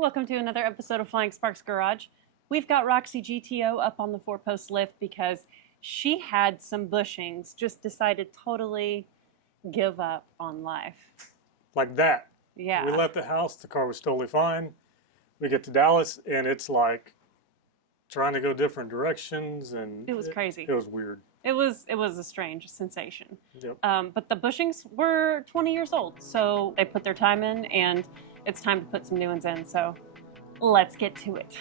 Welcome to another episode of Flying Sparks Garage. We've got Roxy GTO up on the 4-post lift because she had some bushings, just decided totally give up on life. Like that. Yeah. We left the house, the car was totally fine. We get to Dallas and it's like trying to go different directions and It was crazy. It was weird. It was a strange sensation. Yep. But the bushings were 20 years old, so they put their time in and it's time to put some new ones in, so let's get to it.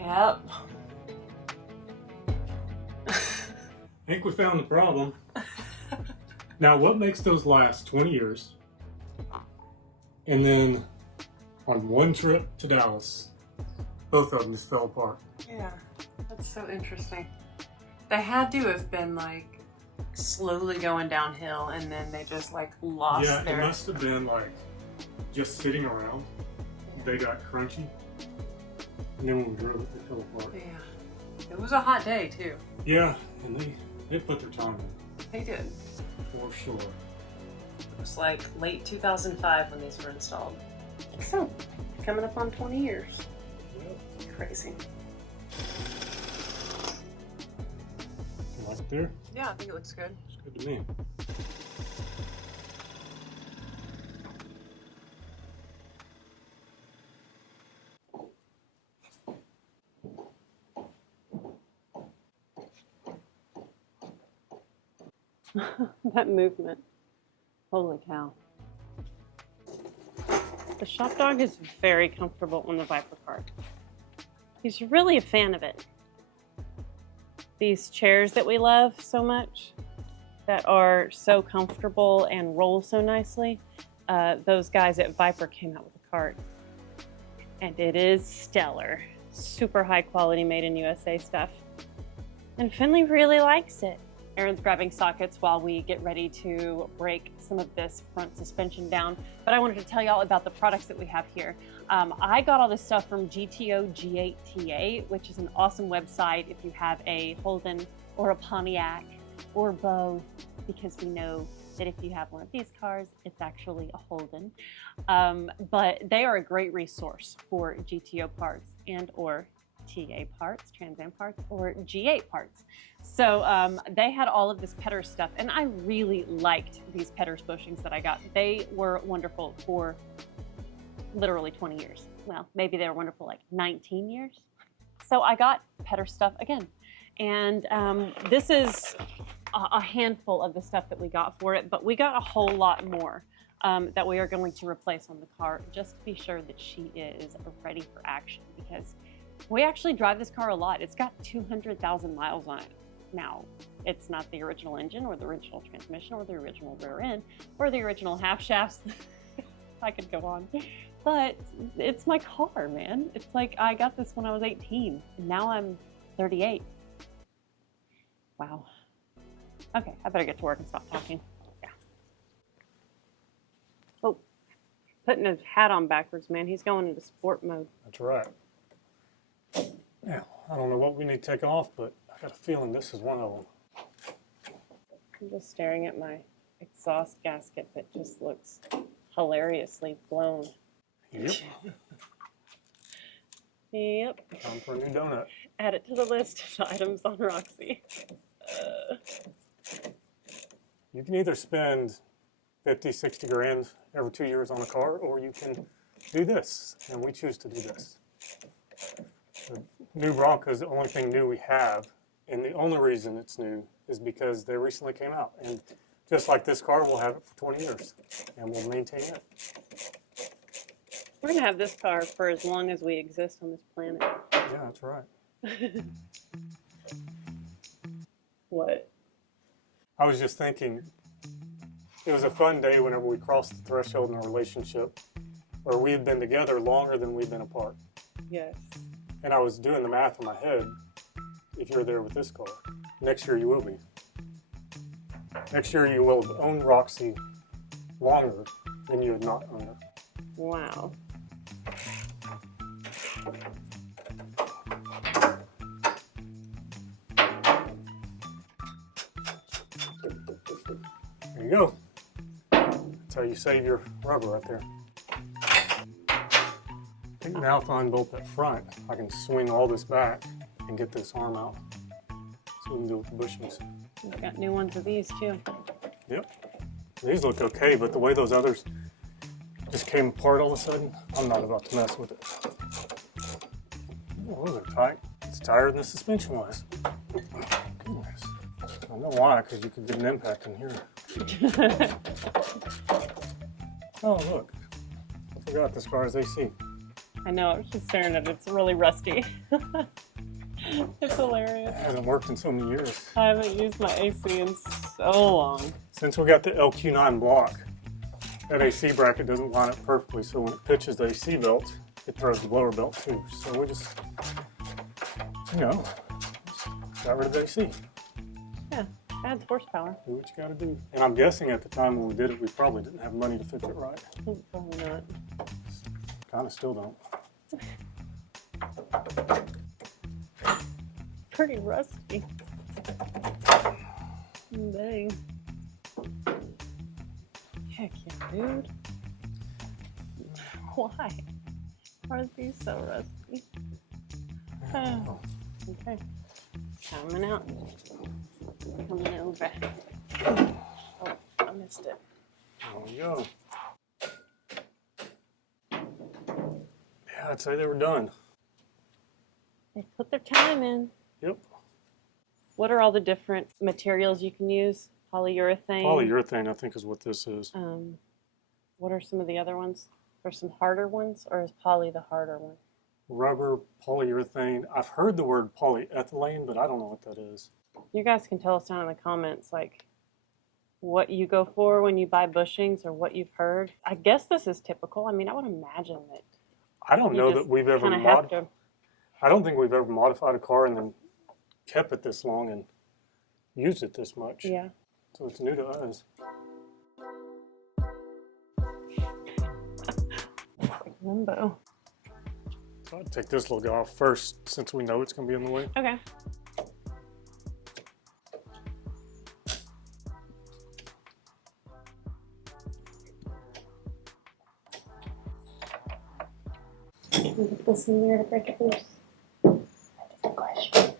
Yep. I think we found the problem. Now, what makes those last 20 years? And then on one trip to Dallas, both of them just fell apart. Yeah, that's so interesting. They had to have been like slowly going downhill and then they just like lost their... Yeah, it must have been like just sitting around. They got crunchy. And then when we drove it, they fell apart. Yeah. It was a hot day too. Yeah, and they put their time in. They did. For sure. It was like late 2005 when these were installed. So, coming up on 20 years. Yep. Crazy. You like it there? Yeah, I think it looks good. It's good to me. That movement. Holy cow. The shop dog is very comfortable on the Viper cart. He's really a fan of it. These chairs that we love so much, that are so comfortable and roll so nicely, those guys at Viper came out with a cart. And it is stellar. Super high quality, made in USA stuff. And Finley really likes it. Aaron's grabbing sockets while we get ready to break some of this front suspension down. But I wanted to tell y'all about the products that we have here. I got all this stuff from GTO G8TA, which is an awesome website if you have a Holden or a Pontiac or both, because we know that if you have one of these cars, it's actually a Holden. But they are a great resource for GTO parts and or TA parts, Trans Am parts, or G8 parts. So they had all of this Petters stuff, and I really liked these Petters bushings that I got. They were wonderful for literally 20 years. Well, maybe they were wonderful like 19 years. So I got Petters stuff again. And this is a handful of the stuff that we got for it, but we got a whole lot more that we are going to replace on the car just to be sure that she is ready for action, because we actually drive this car a lot. It's got 200,000 miles on it now. It's not the original engine or the original transmission or the original rear end or the original half shafts. I could go on. But it's my car, man. It's like I got this when I was 18 and now I'm 38. Wow. Okay, I better get to work and stop talking. Yeah. Oh, putting his hat on backwards, man. He's going into sport mode. That's right. Now, I don't know what we need to take off, but I got a feeling this is one of them. I'm just staring at my exhaust gasket that just looks hilariously blown. Yep. Yep. Time for a new donut. Add it to the list of items on Roxy. You can either spend 50, 60 grand every 2 years on a car, or you can do this, and we choose to do this. The new Bronco is the only thing new we have, and the only reason it's new is because they recently came out. And just like this car, we'll have it for 20 years, and we'll maintain it. We're going to have this car for as long as we exist on this planet. Yeah, that's right. What? I was just thinking, it was a fun day whenever we crossed the threshold in our relationship, where we had been together longer than we'd been apart. Yes. And I was doing the math in my head. If you're there with this car, next year you will be. Next year you will have owned Roxy longer than you had not owned her. Wow. There you go. That's how you save your rubber right there. I think now if I unbolt that front, I can swing all this back and get this arm out. So we can do with the bushings. We've got new ones of these too. Yep. These look okay, but the way those others just came apart all of a sudden, I'm not about to mess with it. Oh, those are tight. It's tighter than the suspension was. Oh, goodness. I know why, because you could get an impact in here. Oh, look. I forgot this car is AC. I know, I was just staring at it. It's really rusty. It's hilarious. It hasn't worked in so many years. I haven't used my AC in so long. Since we got the LQ9 block, that AC bracket doesn't line up perfectly, so when it pitches the AC belt, it throws the blower belt too. So we just, you know, got rid of the AC. Yeah, adds horsepower. Do what you gotta do. And I'm guessing at the time when we did it, we probably didn't have money to fix it right. Probably not. Kinda still don't. Pretty rusty. Dang. Heck yeah, dude. Why? Why are these so rusty? Oh, okay. Coming out. Coming over. Oh, I missed it. There we go. Yeah, I'd say they were done. They put their time in. Yep. What are all the different materials you can use? Polyurethane? Polyurethane, I think, is what this is. What are some of the other ones? There's some harder ones, or is poly the harder one? Rubber, polyurethane. I've heard the word polyethylene, but I don't know what that is. You guys can tell us down in the comments, like, what you go for when you buy bushings or what you've heard. I guess this is typical. I mean, I would imagine that. I don't know that we've ever modified. I don't think we've ever modified a car and then kept it this long and used it this much. Yeah. So it's new to us. Limbo. So I'll take this little guy off first since we know it's going to be in the way. Okay. Get this in there to break it loose. That is the question.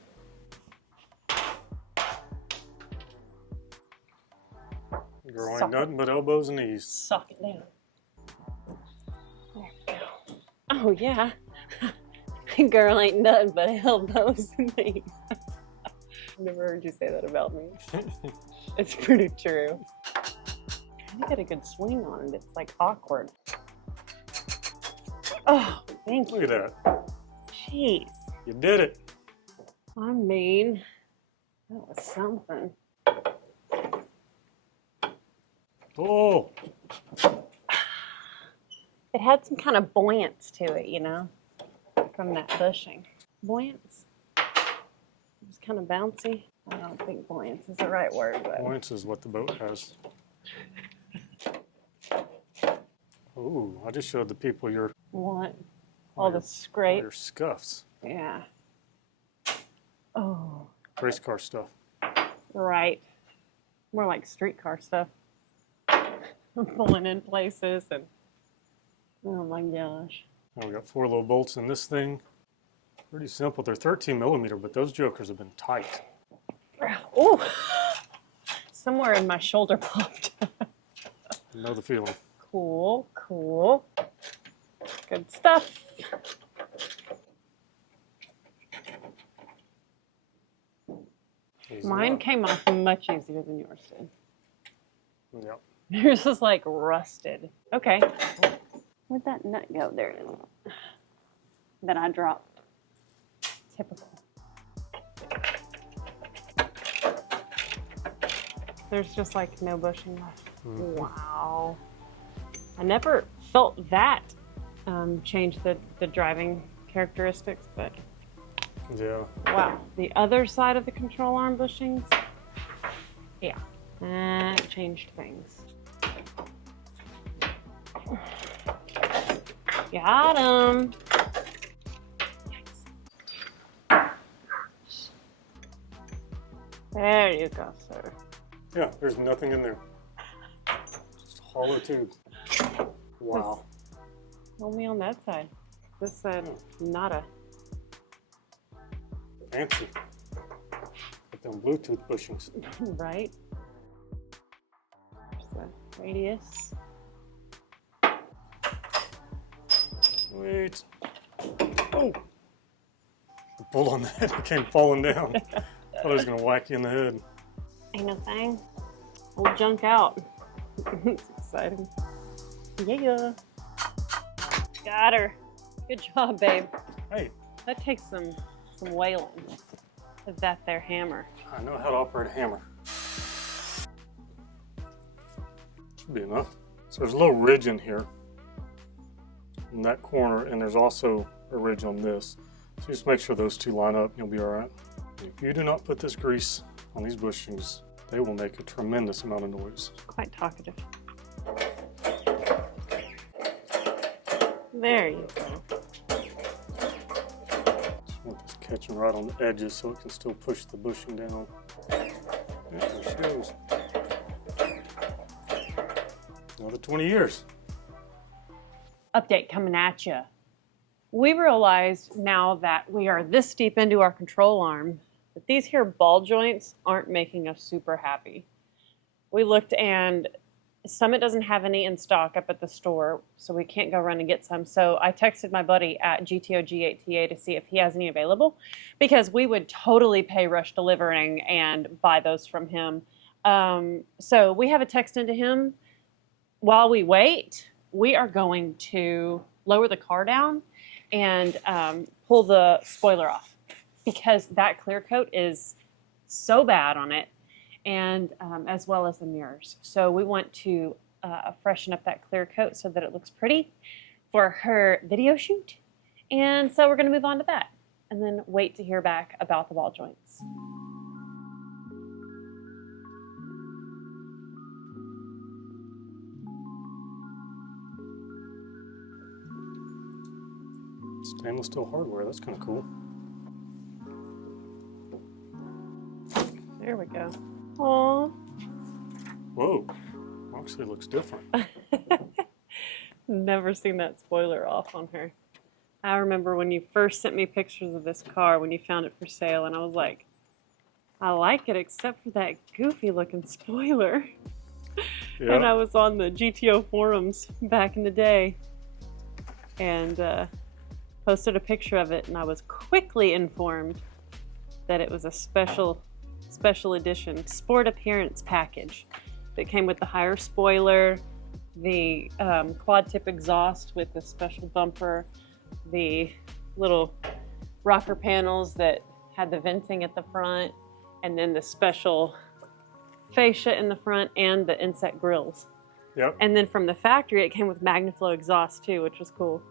Girl ain't nothing but elbows and knees. Sock it down. There we go. Oh, yeah. Girl ain't nothing but elbows and knees. I've never heard you say that about me. It's pretty true. Trying to get a good swing on it. It's like awkward. Oh, thank you. Look at that. Jeez. You did it. I mean, that was something. Oh. It had some kind of buoyance to it, you know, from that bushing. Buoyance. It was kind of bouncy. I don't think buoyance is the right word, but. Points is what the boat has. Ooh, I just showed the people your What? All the scrape. your scuffs. Yeah. Oh. Race car stuff. Right. More like streetcar stuff. Pulling in places and. Oh my gosh. Now we got 4 little bolts in this thing. Pretty simple. They're 13 millimeter, but those jokers have been tight. Oh. Somewhere in my shoulder popped. You know the feeling. Cool, cool. Good stuff. Mine came off much easier than yours did. Yep. Yours is like rusted. Okay. Where'd that nut go? There it is. That I dropped. Typical. There's just like no bushing left. Mm-hmm. Wow. I never felt that change the driving characteristics, but Yeah. wow. The other side of the control arm bushings, yeah, that changed things. Got him. There you go, sir. Yeah, there's nothing in there. Just hollow tube. Wow. Only on that side. This side, nada. Fancy. With them Bluetooth bushings. Right? There's the radius. Wait. Oh! The pull on that, it came falling down. Thought I was going to whack you in the head. Ain't no thing. Old junk out. It's exciting. Yeah. Got her. Good job, babe. Hey, That takes some whaling of that there hammer. I know how to operate a hammer. Should be enough. So there's a little ridge in here, in that corner, and there's also a ridge on this. So just make sure those two line up, you'll be all right. If you do not put this grease on these bushings, they will make a tremendous amount of noise. Quite talkative. There you go. Just want this catching right on the edges so it can still push the bushing down. Yeah, there she goes. Another 20 years. Update coming at you. We realized now that we are this deep into our control arm that these here ball joints aren't making us super happy. We looked and Summit doesn't have any in stock up at the store, so we can't go run and get some. So I texted my buddy at GTO G8TA to see if he has any available, because we would totally pay rush delivering and buy those from him. So we have a text into him. While we wait, we are going to lower the car down and pull the spoiler off, because that clear coat is so bad on it, and as well as the mirrors. So we want to freshen up that clear coat so that it looks pretty for her video shoot. And so we're going to move on to that and then wait to hear back about the ball joints. Stainless steel hardware, that's kind of cool. There we go. Aww. Whoa, Roxy looks different. Never seen that spoiler off on her. I remember when you first sent me pictures of this car when you found it for sale, and I was like, I like it except for that goofy looking spoiler. Yeah. And I was on the GTO forums back in the day and posted a picture of it, and I was quickly informed that it was a special edition sport appearance package that came with the higher spoiler, the quad tip exhaust with the special bumper, the little rocker panels that had the venting at the front, and then the special fascia in the front and the inset grills. Yep. And then from the factory, it came with MagnaFlow exhaust too, which was cool.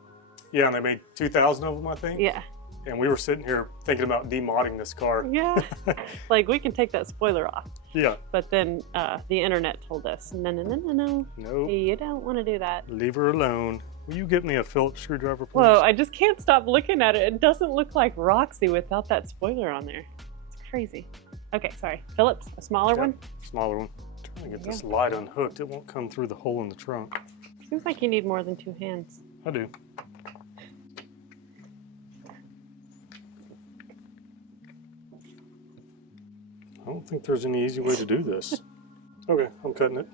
Yeah, and they made 2,000 of them, I think. Yeah. And we were sitting here thinking about demodding this car. Yeah. Like, we can take that spoiler off. Yeah. But then the internet told us, no. Nope. You don't want to do that. Leave her alone. Will you get me a Phillips screwdriver, please? Whoa, I just can't stop looking at it. It doesn't look like Roxy without that spoiler on there. It's crazy. Okay, sorry. Phillips, a smaller one? Smaller one. Trying to get this light unhooked. It won't come through the hole in the trunk. Seems like you need more than 2 hands. I do. I don't think there's any easy way to do this. Okay, I'm cutting it.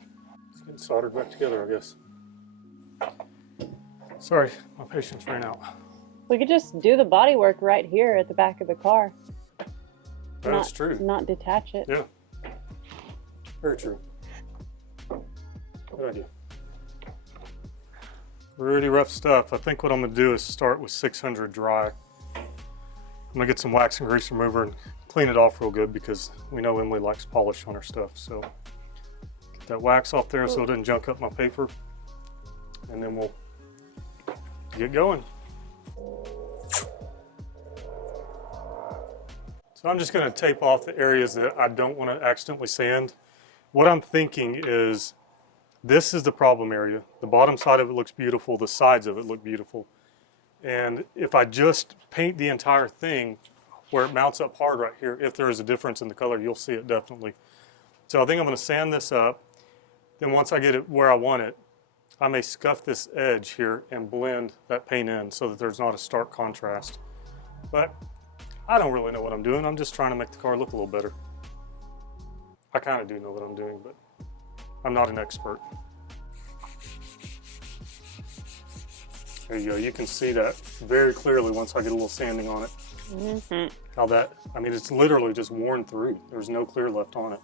It's getting soldered back together, I guess. Sorry, my patience ran out. We could just do the body work right here at the back of the car. That's true. Not detach it. Yeah. Very true. Good idea. Pretty rough stuff. I think what I'm going to do is start with 600 dry. I'm going to get some wax and grease remover and clean it off real good, because we know Emily likes polish on her stuff. So get that wax off there so it doesn't junk up my paper, and then we'll get going. So I'm just going to tape off the areas that I don't want to accidentally sand. What I'm thinking is, this is the problem area. The bottom side of it looks beautiful. The sides of it look beautiful. And if I just paint the entire thing where it mounts up hard right here, if there is a difference in the color, you'll see it definitely. So I think I'm going to sand this up. Then once I get it where I want it, I may scuff this edge here and blend that paint in so that there's not a stark contrast. But I don't really know what I'm doing. I'm just trying to make the car look a little better. I kind of do know what I'm doing, but I'm not an expert. There you go. You can see that very clearly once I get a little sanding on it. Mm-hmm. How that, I mean, it's literally just worn through. There's no clear left on it.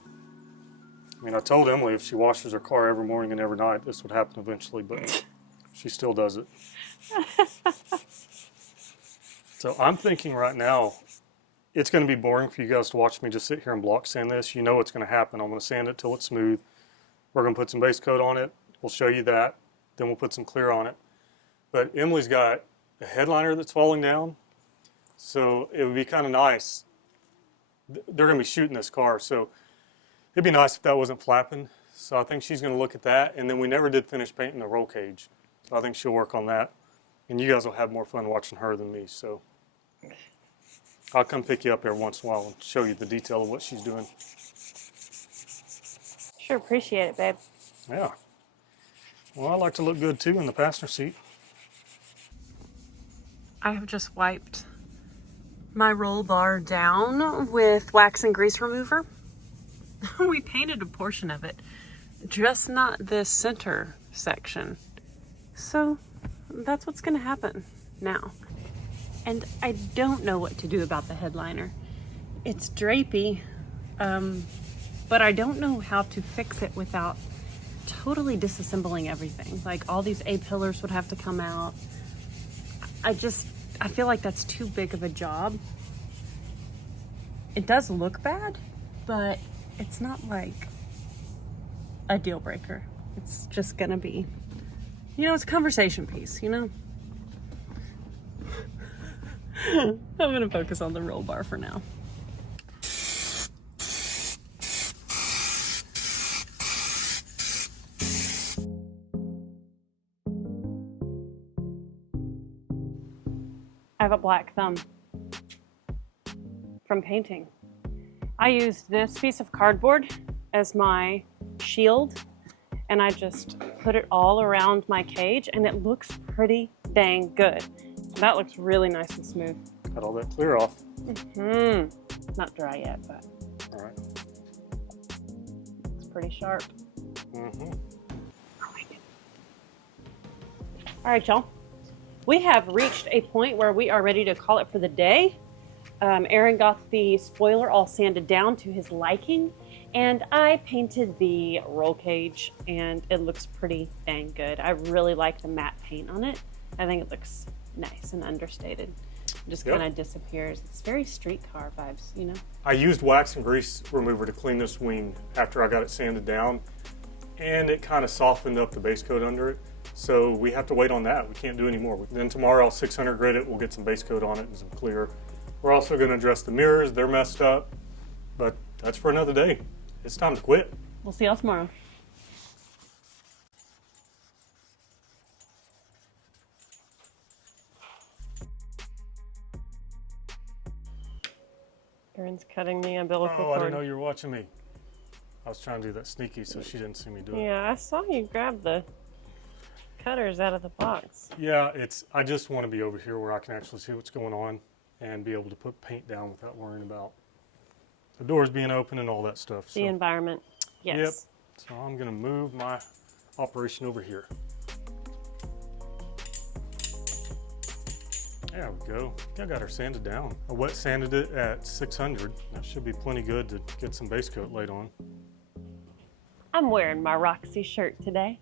I mean, I told Emily if she washes her car every morning and every night, this would happen eventually, but she still does it. So I'm thinking right now, it's going to be boring for you guys to watch me just sit here and block sand this. You know what's going to happen. I'm going to sand it till it's smooth. We're going to put some base coat on it. We'll show you that. Then we'll put some clear on it. But Emily's got a headliner that's falling down. So it would be kind of nice. They're going to be shooting this car. So it'd be nice if that wasn't flapping. So I think she's going to look at that. And then we never did finish painting the roll cage. So I think she'll work on that. And you guys will have more fun watching her than me. So I'll come pick you up every once in a while and show you the detail of what she's doing. Sure appreciate it, babe. Yeah. Well, I like to look good too in the passenger seat. I have just wiped my roll bar down with wax and grease remover. We painted a portion of it, just not this center section. So that's what's going to happen now. And I don't know what to do about the headliner. It's drapey, but I don't know how to fix it without totally disassembling everything. Like all these A-pillars would have to come out. I feel like that's too big of a job. It does look bad, but it's not like a deal breaker. It's just gonna be, it's a conversation piece, I'm gonna focus on the roll bar for now. I have a black thumb from painting. I used this piece of cardboard as my shield, and I just put it all around my cage, and it looks pretty dang good. That looks really nice and smooth. Got all that clear off. Not dry yet, but All right. it's pretty sharp. Mm-hmm. I like it. All right, y'all. We have reached a point where we are ready to call it for the day. Aaron got the spoiler all sanded down to his liking, and I painted the roll cage, and it looks pretty dang good. I really like the matte paint on it. I think it looks nice and understated. It just kind of disappears. It's very streetcar vibes, I used wax and grease remover to clean this wing after I got it sanded down, and it kind of softened up the base coat under it. So we have to wait on that. We can't do any more. Then tomorrow I'll 600 grit it. We'll get some base coat on it and some clear. We're also going to address the mirrors. They're messed up, but that's for another day. It's time to quit. We'll see y'all tomorrow. Aaron's cutting the umbilical Oh, cord. I didn't know you were watching me. I was trying to do that sneaky so she didn't see me do it. Yeah, I saw you grab the cutters out of the box. Yeah, I just want to be over here where I can actually see what's going on and be able to put paint down without worrying about the doors being open and all that stuff. The environment. Yes. Yep. So I'm going to move my operation over here. There we go. I got her sanded down. I wet sanded it at 600. That should be plenty good to get some base coat laid on. I'm wearing my Roxy shirt today.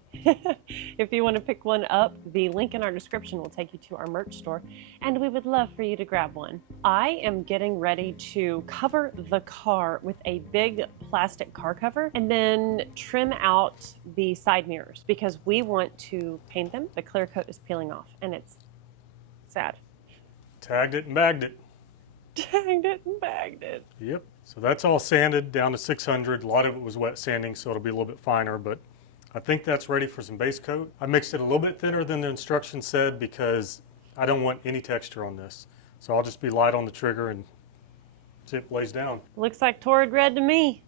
If you want to pick one up, the link in our description will take you to our merch store, and we would love for you to grab one. I am getting ready to cover the car with a big plastic car cover and then trim out the side mirrors because we want to paint them. The clear coat is peeling off, and it's sad. Tagged it and bagged it. Tagged it and bagged it. Yep. So that's all sanded down to 600. A lot of it was wet sanding, so it'll be a little bit finer, but I think that's ready for some base coat. I mixed it a little bit thinner than the instructions said because I don't want any texture on this. So I'll just be light on the trigger and see it blaze down. Looks like torrid red to me.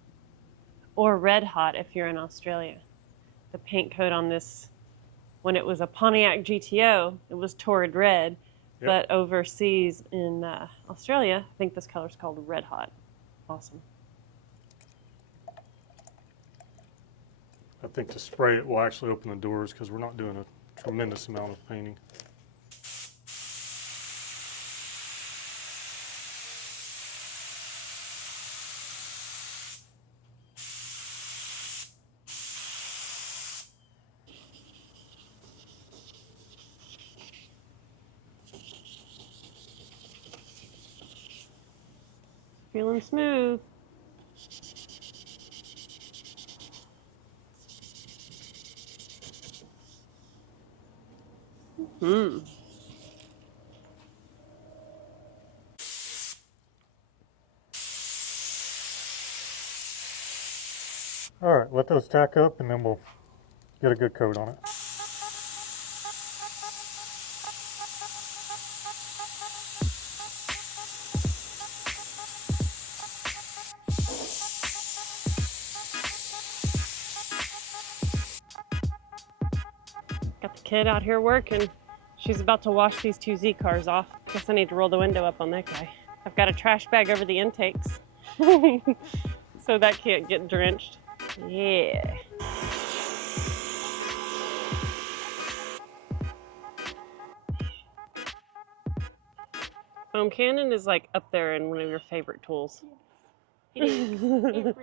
Or red hot if you're in Australia. the paint coat on this, when it was a Pontiac GTO, it was torrid red. Yep. But overseas in Australia, I think this color is called Red Hot. Awesome. I think to spray it will actually open the doors because we're not doing a tremendous amount of painting. Feeling smooth. Hmm. All right, let those stack up and then we'll get a good coat on it. Got the kid out here working. She's about to wash these two Z cars off. Guess I need to roll the window up on that guy. I've got a trash bag over the intakes. So that can't get drenched. Yeah. Foam cannon is like up there in one of your favorite tools. It is. It really is.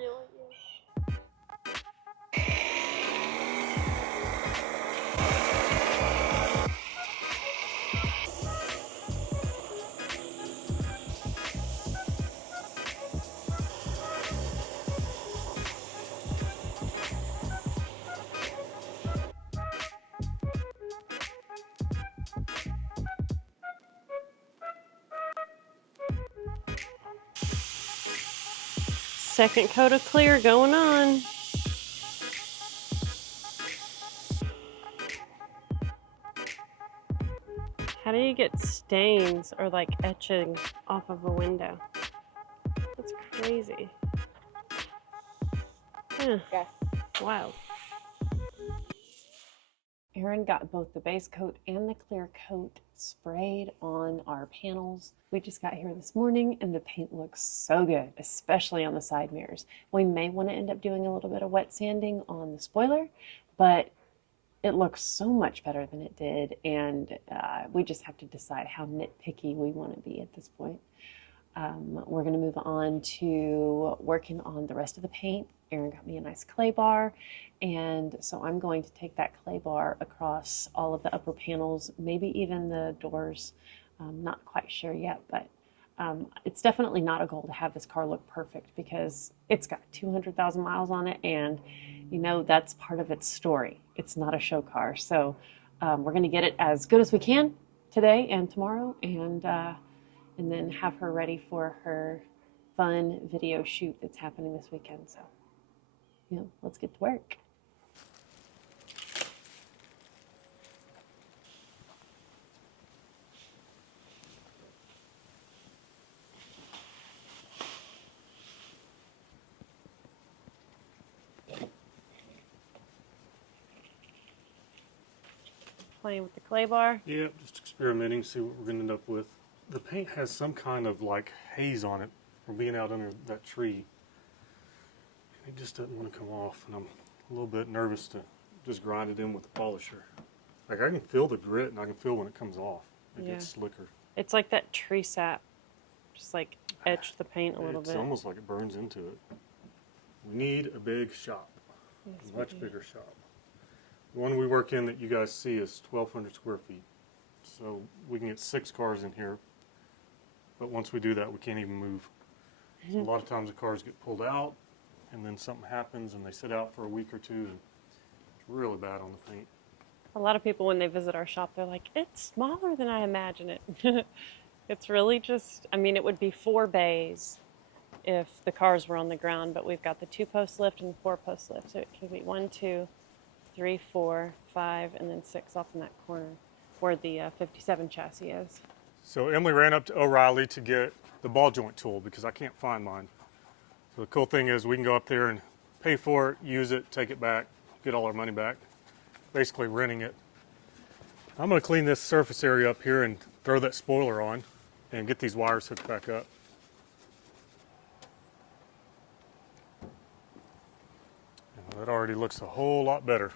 Second coat of clear going on. How do you get stains or like etching off of a window? That's crazy. Huh. Yeah. Wow. Erin got both the base coat and the clear coat sprayed on our panels. We just got here this morning and the paint looks so good, especially on the side mirrors. We may want to end up doing a little bit of wet sanding on the spoiler, but it looks so much better than it did, and we just have to decide how nitpicky we want to be at this point. We're going to move on to working on the rest of the paint. Erin got me a nice clay bar, and so I'm going to take that clay bar across all of the upper panels, maybe even the doors. Not quite sure yet, but it's definitely not a goal to have this car look perfect because it's got 200,000 miles on it, and you know that's part of its story. It's not a show car, so we're going to get it as good as we can today and tomorrow, and then have her ready for her fun video shoot that's happening this weekend. So, you know, let's get to work. Playing with the clay bar. Yep, just experimenting, see what we're going to end up with. The paint has some kind of like haze on it from being out under that tree. It just doesn't want to come off, and I'm a little bit nervous to just grind it in with the polisher. Like I can feel the grit, and I can feel when it comes off. It Yeah. gets slicker. It's like that tree sap, just like etch the paint a little It's bit. almost like it burns into it. We need a big shop, Yes, a we much do. bigger shop. The one we work in that you guys see is 1,200 square feet. So we can get 6 cars in here, but once we do that, we can't even move. So a lot of times the cars get pulled out, and then something happens, and they sit out for a week or two, and it's really bad on the paint. A lot of people, when they visit our shop, they're like, it's smaller than I imagine it. It's really just, I mean, it would be 4 bays if the cars were on the ground, but we've got the 2-post lift and the 4-post lift. So it can be 1, 2, 3, 4, 5, and then 6 off in that corner where the 57 chassis is. So Emily ran up to O'Reilly to get the ball joint tool because I can't find mine. So the cool thing is we can go up there and pay for it, use it, take it back, get all our money back. Basically renting it. I'm going to clean this surface area up here and throw that spoiler on and get these wires hooked back up. That already looks a whole lot better.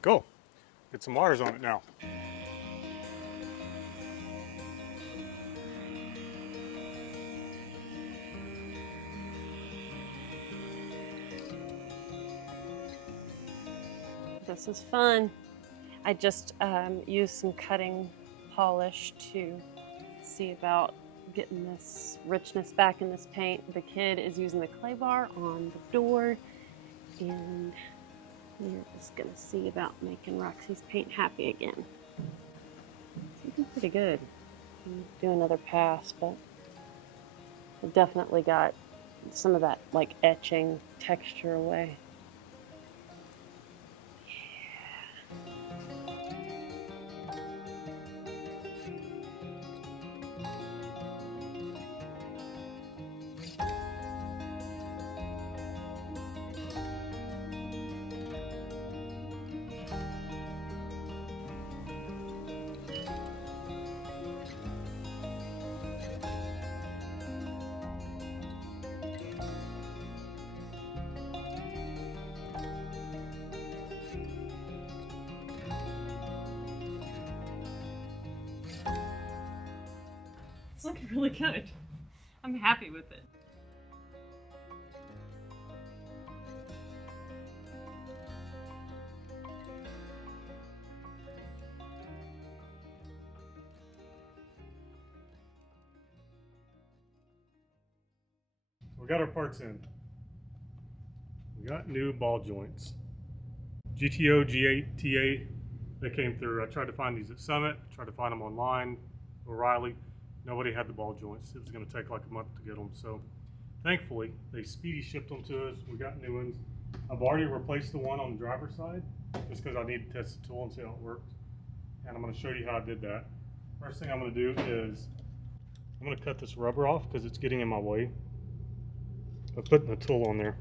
Go. Get some wires on it now. This is fun. I just used some cutting polish to see about getting this richness back in this paint. The kid is using the clay bar on the door, and we're just gonna see about making Roxy's paint happy again. It's looking pretty good. I'm do another pass, but I definitely got some of that like etching texture away. It's looking really good. I'm happy with it. We got our parts in. We got new ball joints. GTO, GTA, they came through. I tried to find these at Summit, tried to find them online, O'Reilly. Nobody had the ball joints. It was going to take like a month to get them. So thankfully, they speedy shipped them to us. We got new ones. I've already replaced the one on the driver's side just because I need to test the tool and see how it worked. And I'm going to show you how I did that. First thing I'm going to do is I'm going to cut this rubber off because it's getting in my way of putting the tool on there.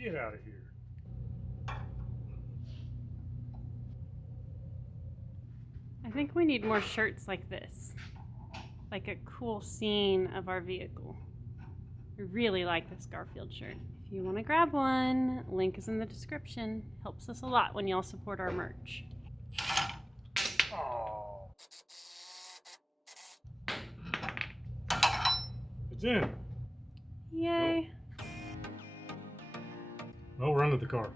Get out of here. I think we need more shirts like this, like a cool scene of our vehicle. I really like this Garfield shirt. If you want to grab one, link is in the description. Helps us a lot when y'all support our merch. Oh. It's in. Yay. Well, we're under the car.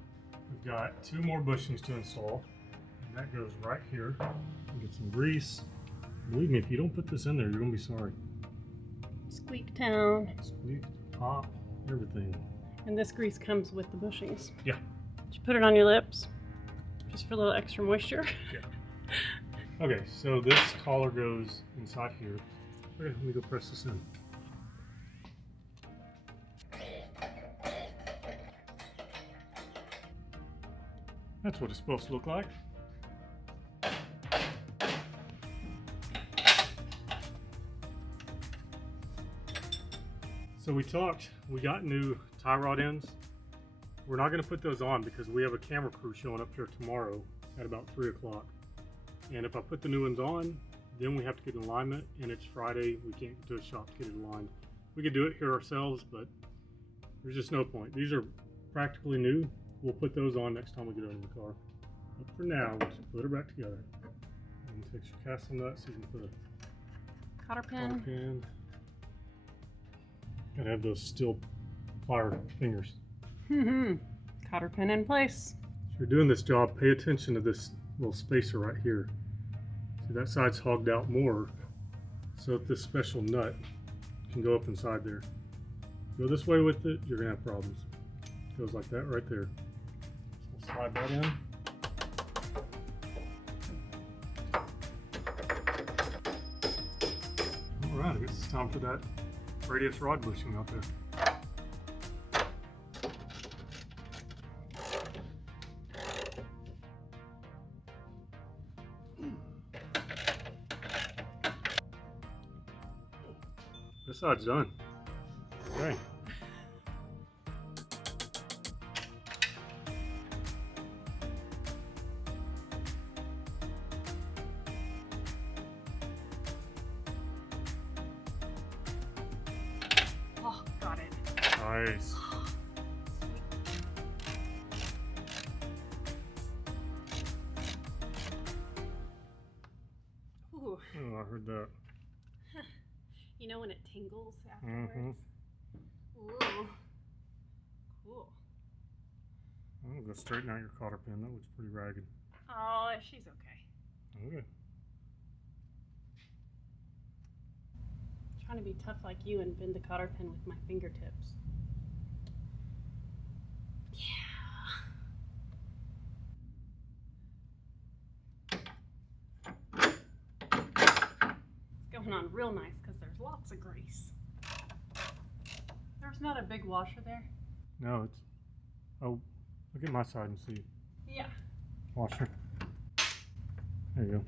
We've got 2 more bushings to install. And that goes right here. Get some grease. Believe me, if you don't put this in there, you're gonna be sorry. Squeak town. Squeak, pop, everything. And this grease comes with the bushings. Yeah. Did you put it on your lips? Just for a little extra moisture? Yeah. Okay, so this collar goes inside here. Okay, let me go press this in. That's what it's supposed to look like. So we talked, we got new tie rod ends. We're not going to put those on because we have a camera crew showing up here tomorrow at about 3 o'clock. And if I put the new ones on, then we have to get in alignment, and it's Friday. We can't get to a shop to get it aligned. We could do it here ourselves, but there's just no point. These are practically new. We'll put those on next time we get out of the car. But for now, we'll just put her back together. And take your casting nut so you can put a Cotter pin. pin. Gotta have those steel plier fingers. Cotter pin in place. If you're doing this job, pay attention to this little spacer right here. See, that side's hogged out more, so that this special nut can go up inside there. Go this way with it, you're gonna have problems. It goes like that right there. So slide that in. All right, I guess it's time for that radius rod bushing out there. side's done. Okay. Oh, got it. Nice. Ooh. Oh, I heard that. You know when it tingles afterwards? Mm-hmm. Ooh. Cool. I'm gonna go straighten out your cotter pin. That looks pretty ragged. Oh, she's okay. Okay. Trying to be tough like you and bend the cotter pin with my fingertips. It's going on real nice because there's lots of grease. There's not a big washer there. No, it's. Oh, look at my side and see. Yeah. Washer. There you go.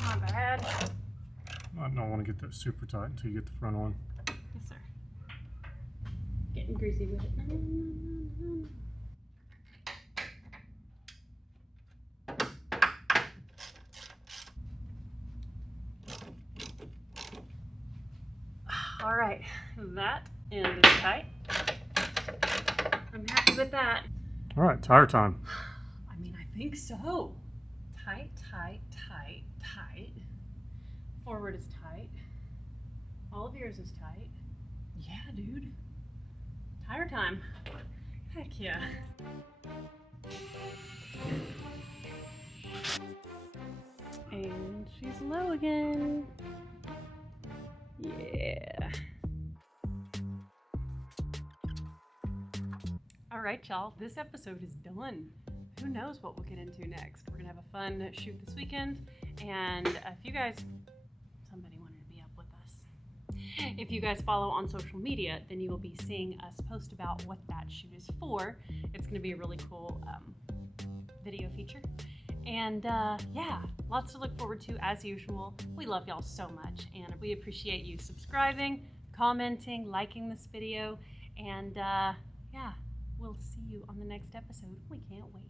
Not bad. I don't want to get that super tight until you get the front on. Yes, sir. Getting greasy with it. No, no, no, no, no. All right, that end is tight. I'm happy with that. All right, tire time. I mean, I think so. Tight, tight, tight, tight. Forward is tight. All of yours is tight. Yeah, dude. Tire time. Heck yeah. And she's low again. Yeah. All right, y'all. This episode is done. Who knows what we'll get into next? We're gonna have a fun shoot this weekend, and if you guys, somebody wanted to be up with us. If you guys follow on social media, then you will be seeing us post about what that shoot is for. It's gonna be a really cool video feature. And yeah, lots to look forward to as usual. We love y'all so much, and we appreciate you subscribing, commenting, liking this video, and yeah, we'll see you on the next episode. We can't wait.